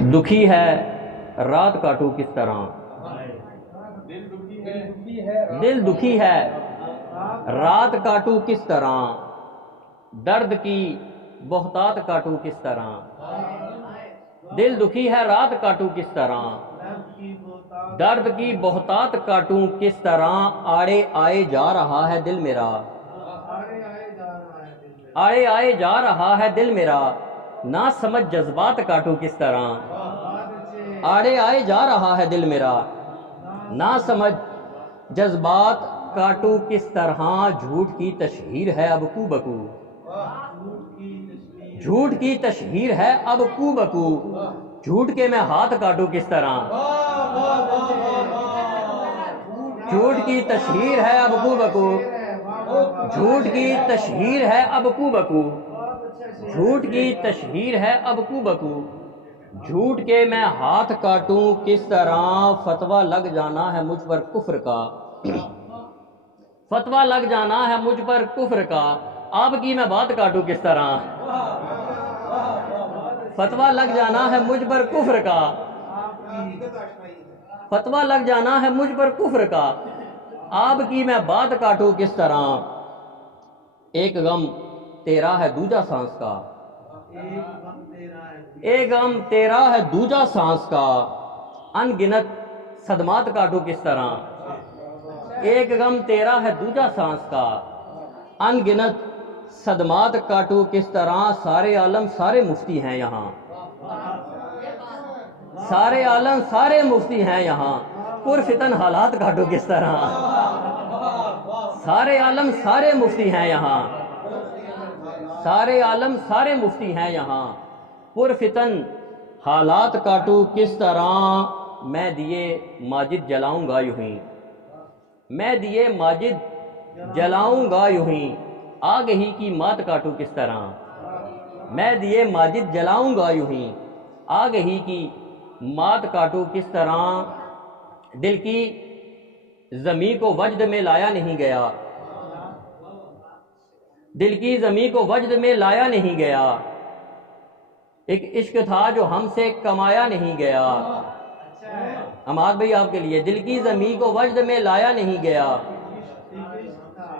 دکھی ہے رات کاٹوں کس طرح، دل دکھی ہے رات کاٹوں کس طرح، درد کی بہتات کاٹوں کس طرح، دل دکھی ہے رات کاٹوں کس طرح، درد کی بہتات کاٹوں کس طرح، آڑے آئے جا رہا ہے دل میرا، آڑے آئے جا رہا ہے دل میرا، نہ سمجھ جذبات کاٹوں کس طرح، آڑے آئے جا رہا ہے دل میرا، نہ سمجھ جذبات کاٹوں کس طرح، جھوٹ کی تشہیر ہے اب کو بکو، جھوٹ کی تشہیر ہے اب کو بکو، جھوٹ کے میں ہاتھ کاٹوں کس طرح، جھوٹ کی تشہیر ہے اب کو بکو، جھوٹ کی تشہیر ہے اب کو بکو، جھوٹ کی تشہیر ہے اب کو بکو، جھوٹ کے میں ہاتھ کاٹوں کس طرح، فتویٰ لگ جانا ہے مجھ پر کفر کا، فتویٰ لگ جانا ہے مجھ پر کفر کا، آپ کی میں بات کاٹوں کس طرح، فتویٰ لگ جانا ہے مجھ پر کفر کا، فتویٰ لگ جانا ہے مجھ پر کفر کا، آپ کی میں بات کاٹوں کس طرح، ایک غم تیرا ہے دوجا سانس کا، ایک غم تیرا ہے دوجا سانس کا، ان گنت صدمات کاٹوں کس طرح، ایک غم تیرا ہے دوجا سانس کا، ان گنت صدمات کاٹوں کس طرح، سارے عالم سارے مفتی ہیں یہاں، سارے عالم سارے مفتی ہیں یہاں، پرفتن حالات کاٹوں کس طرح، سارے عالم سارے مفتی ہیں یہاں، سارے عالم سارے مفتی ہیں یہاں، پرفتن حالات کاٹوں کس طرح، میں دیے ماجد جلاؤں گا یوں ہی، میں دیے ماجد جلاؤں گا یوں ہی، آگ ہی کی مات کاٹوں کس طرح، میں دیے ماجد جلاؤں گا یوں ہی، آگ ہی کی مات کاٹوں کس طرح، دل کی زمیں کو وجد میں لایا نہیں گیا، دل کی زمیں کو وجد میں لایا نہیں گیا، ایک عشق تھا جو ہم سے کمایا نہیں گیا، حماد بھائی آپ کے لیے، دل کی زمیں کو وجد میں لایا نہیں گیا،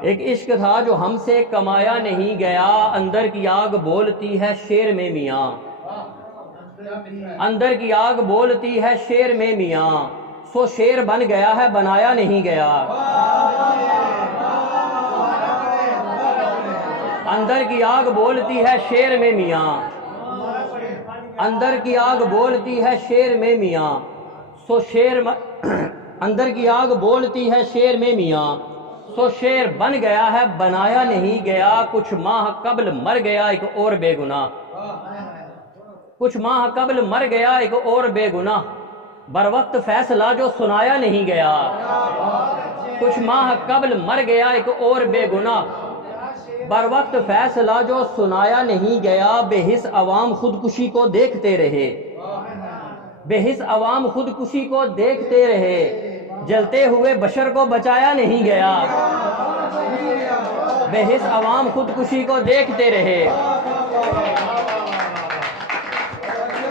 ایک عشق تھا جو ہم سے کمایا نہیں گیا، اندر کی آگ بولتی ہے شیر میں میاں، اندر کی آگ بولتی ہے شیر میں میاں، سو شیر بن گیا ہے بنایا نہیں گیا، اندر کی آگ بولتی ہے شیر میں میاں، اندر کی آگ بولتی ہے شیر میں میاں، سو شیر اندر کی آگ بولتی ہے شیر میں میاں، سو شیر بن گیا ہے بنایا نہیں گیا، کچھ ماہ قبل مر گیا ایک اور بے گناہ، کچھ ماہ قبل مر گیا ایک اور بے گناہ، بر وقت فیصلہ جو سنایا نہیں گیا، کچھ ماہ قبل مر گیا ایک اور بے گناہ، بر وقت فیصلہ جو سنایا نہیں گیا، بے حس عوام خودکشی کو دیکھتے رہے، بے حس عوام خودکشی کو دیکھتے رہے، جلتے ہوئے بشر کو بچایا نہیں گیا، بے حس عوام خودکشی کو دیکھتے رہے،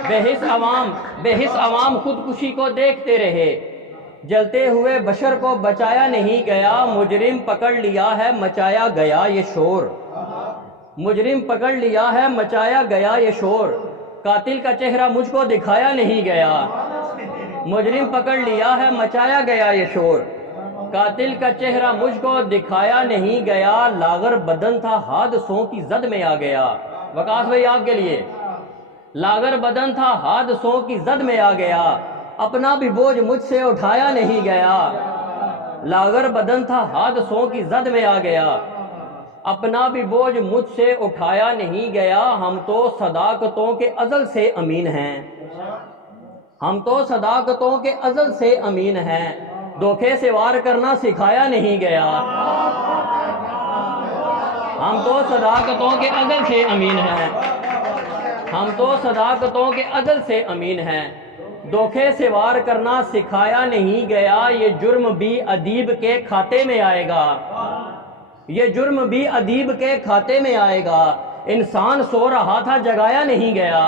بے حس عوام خودکشی کو دیکھتے رہے، جلتے ہوئے بشر کو بچایا نہیں گیا، مجرم پکڑ لیا ہے مچایا گیا یہ شور، مجرم پکڑ لیا ہے مچایا گیا یہ شور، قاتل کا چہرہ مجھ کو دکھایا نہیں گیا، مجرم پکڑ لیا ہے مچایا گیا یہ شور، قاتل کا چہرہ مجھ کو دکھایا نہیں گیا، لاغر بدن تھا حادثوں کی زد میں آ گیا، وقاص بھائی آپ کے لیے، لاغر بدن تھا حادثوں کی زد میں آ گیا، اپنا بھی بوجھ مجھ سے اٹھایا نہیں گیا، لاغر بدن تھا حادثوں کی زد میں آ گیا، اپنا بھی بوجھ مجھ سے اٹھایا نہیں گیا، ہم تو صداقتوں کے ازل سے امین ہیں، ہم تو صداقتوں کے ازل سے امین ہیں، دھوکے سے وار کرنا سکھایا نہیں گیا، ہم تو صداقتوں کے ازل سے امین ہیں، ہم تو صداقتوں کے ازل سے امین ہیں، دھوکے سے وار کرنا سکھایا نہیں گیا، یہ جرم بھی ادیب کے کھاتے میں آئے گا، یہ جرم بھی ادیب کے کھاتے میں آئے گا، انسان سو رہا تھا جگایا نہیں گیا۔